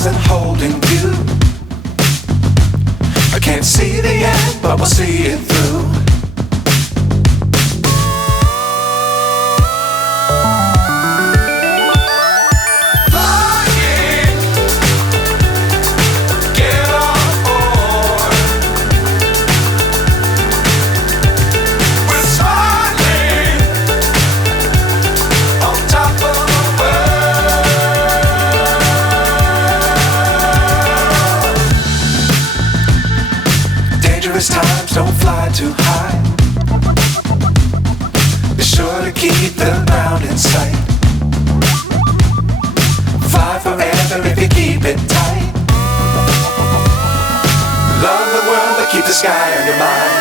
stars and holding you. I can't see the end, but we'll see it through. Times don't fly too high. Be sure to keep the ground in sight. Fly forever if you keep it tight. Love the world but keep the sky on your mind.